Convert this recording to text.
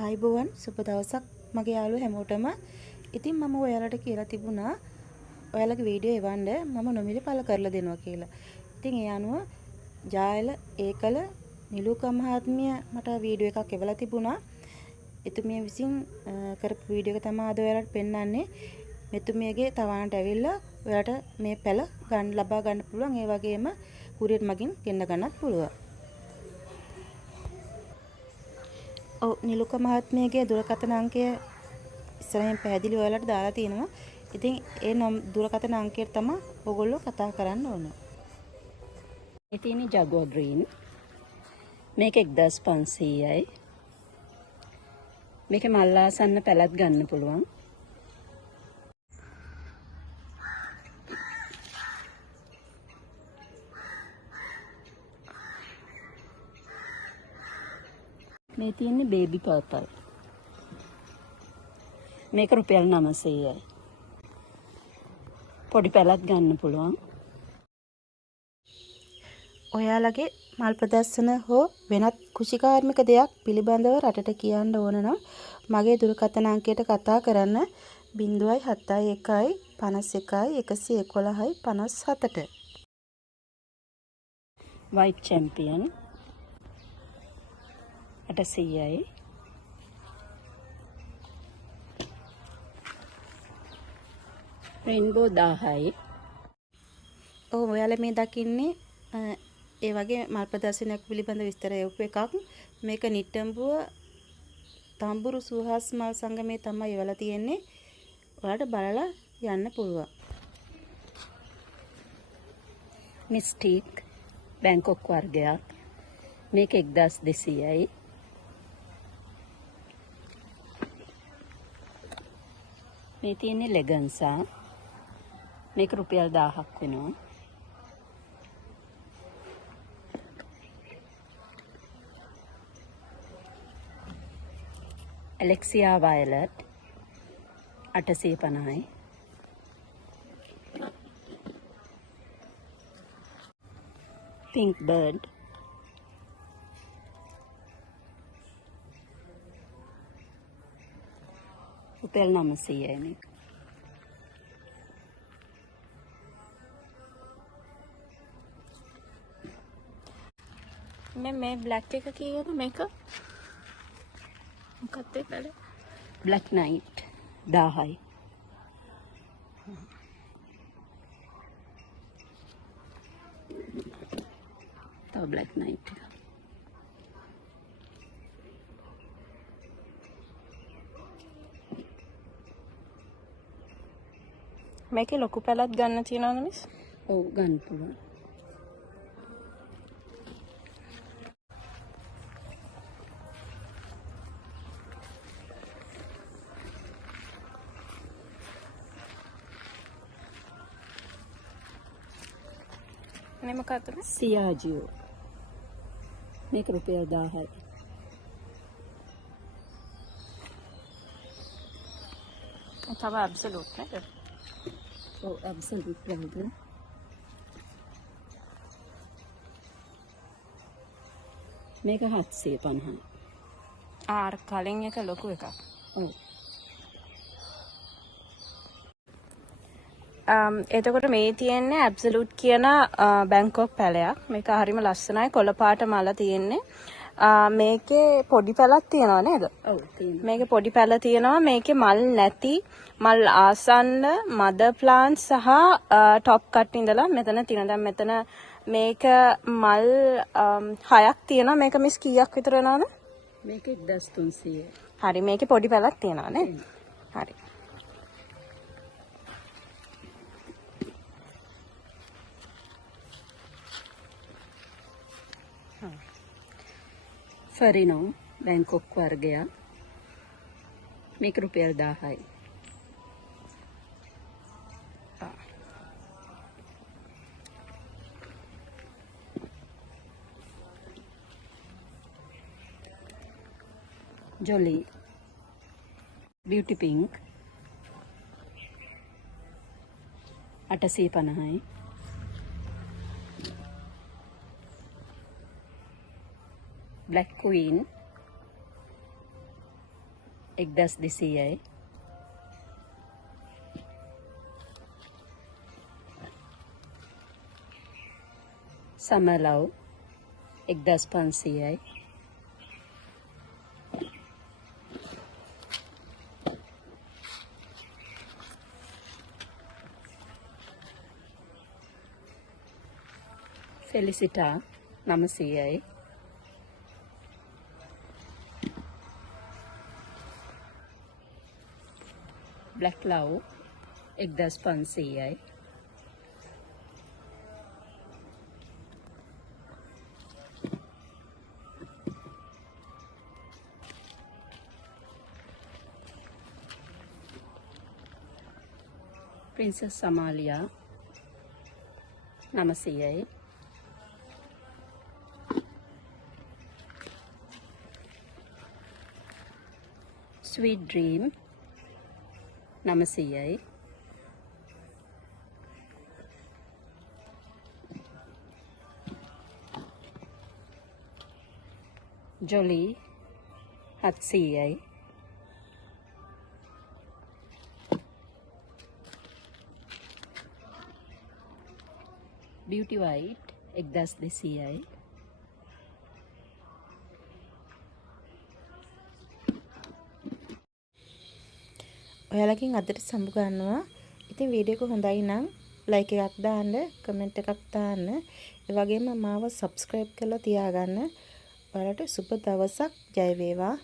ආයිබෝවන් සුබ දවසක් මගේ යාළුවෝ හැමෝටම. ඉතින් මම ඔයාලට කියලා තිබුණා ඔයාලගේ වීඩියෝ එවන්න මම නොමිලේ පළ කරලා දෙනවා කියලා. ඉතින් ඒ අනුව ජායල ඒකල නිලුකා මහත්මිය මට වීඩියෝ එකක් එවලා තිබුණා. එතුමිය විසින් කරපු වීඩියෝ එක තමයි අද ඔයාලට පෙන්වන්නේ. මෙතුමියගේ තවානට ඇවිල්ලා ඔයාලට මේ පැල ගන්න ලබා ගන්න පුළුවන්. ඒ වගේම කුරියර් මගින් ගෙන්න ගන්නත් පුළුවන්. ඔව් නිලුක මහත්මියගේ දුරකථන අංකය ඉස්සරහින් පැහැදිලි ඔයාලට දාලා තියෙනවා. ඉතින් ඒ දුරකථන අංකයට තමයි ඔයගොල්ලෝ කතා කරන්න ඕන. මේ තියෙන ජගුවර් ග්‍රීන්. මේක 1500යි. මේක මල් ආසන්න පැලත් ගන්න පුළුවන්. මේ තියෙන්නේ බේබි පර්පල්. මේක රුපියල් 900යි. පොඩි පැලත් ගන්න පුළුවන්. ඔයාලගේ මල් ප්‍රදර්ශන හෝ වෙනත් කුෂිකාර්මික දෙයක් පිළිබඳව රටට කියන්න ඕන නම් මගේ දුරකථන අංකයට කතා කරන්න 071 51 111 57ට. වයිට් චැම්පියන් 800යි. රේන්බෝ 1000යි. ඔව් ඔයාලා මේ දකින්නේ ඒ වගේ මල් ප්‍රදර්ශනයක් පිළිබඳ විස්තර යොපු එකක්. මේක නිට්ටඹුව තඹුරු සුහස් මල් සංගමේ තමයි එවලා තියෙන්නේ. ඔයාලට බලලා යන්න පුළුවන්. මිස්ටික් බැංකොක් වර්ගයක්. මේක 1200යි. මේ තියෙන්නේ ලෙගන්සා. මේක රුපියල් 1000ක් වෙනවා. ඇලෙක්සියා වයලට් 850යි. පින්ක් බර්ඩ් රුපියල් 900යි මේක. මේ බ්ලැක් එක කීයද මේක? මොකක්ද ඒක? බ්ලැක් නයිට් 1000යි. තව බ්ලැක් නයිට් එක. මේකේ ලොකු පැලක් ගන්න තියනවද මිස්? ඔව් ගන්න පුළුවන්. මේ මොකක්ද? සියාජියෝ. මේක රුපියල් 1000යි. තව ඇබ්සලූට් නේද? ඔව් ඇබ්සලූට් වලද. මේක 750යි. ආර කලින් එක ලොකු එකක්. ඔව්. එතකොට මේ තියෙන්නේ ඇබ්සලූට් කියන බැංකොක් පැලයක්. මේක හරිම ලස්සනයි. කොළ පාට මල තියෙන්නේ. මේකේ පොඩි පැලක් තියෙනවා නේද? ඔව් තියෙනවා. මේකේ පොඩි පැල තියෙනවා. මේකේ මල් නැති, මල් ආසන්න, මදර් ප්ලාන්ට් සහ টොප් කට් ඉඳලා මෙතන තියෙනවා. දැන් මෙතන මේක මල් 6ක් තියෙනවා. මේක මිස් කීයක් විතර වෙනවද? මේක 1300යි. හරි මේකේ පොඩි පැලක් තියෙනවා නේද? හරි. ෆරිනෝ බැංකොක් වර්ගයක්. මේක රුපියල් 1000යි. ජොලි බියුටි පින්ක් 850යි. Black Queen 1200යි. සමලව් 1500යි. ෆෙලිසිටා 900යි. බ්ලැක් ලව් 1500යි. ප්‍රින්සස් සමාලියා 900යි. ස්වීට් ඩ්‍රීම් 900යි. ජොලි 700යි. බියුටි වයිට් 1200යි. ඔයාලකින් අදට සම්බු ගන්නවා. ඉතින් වීඩියෝ එක හොඳයි නම් ලයික් එකක් දාන්න, කමෙන්ට් එකක් දාන්න. ඒ වගේම මාව සබ්ස්ක්‍රයිබ් කරලා තියාගන්න. ඔයාලට සුබ දවසක්. ජය වේවා.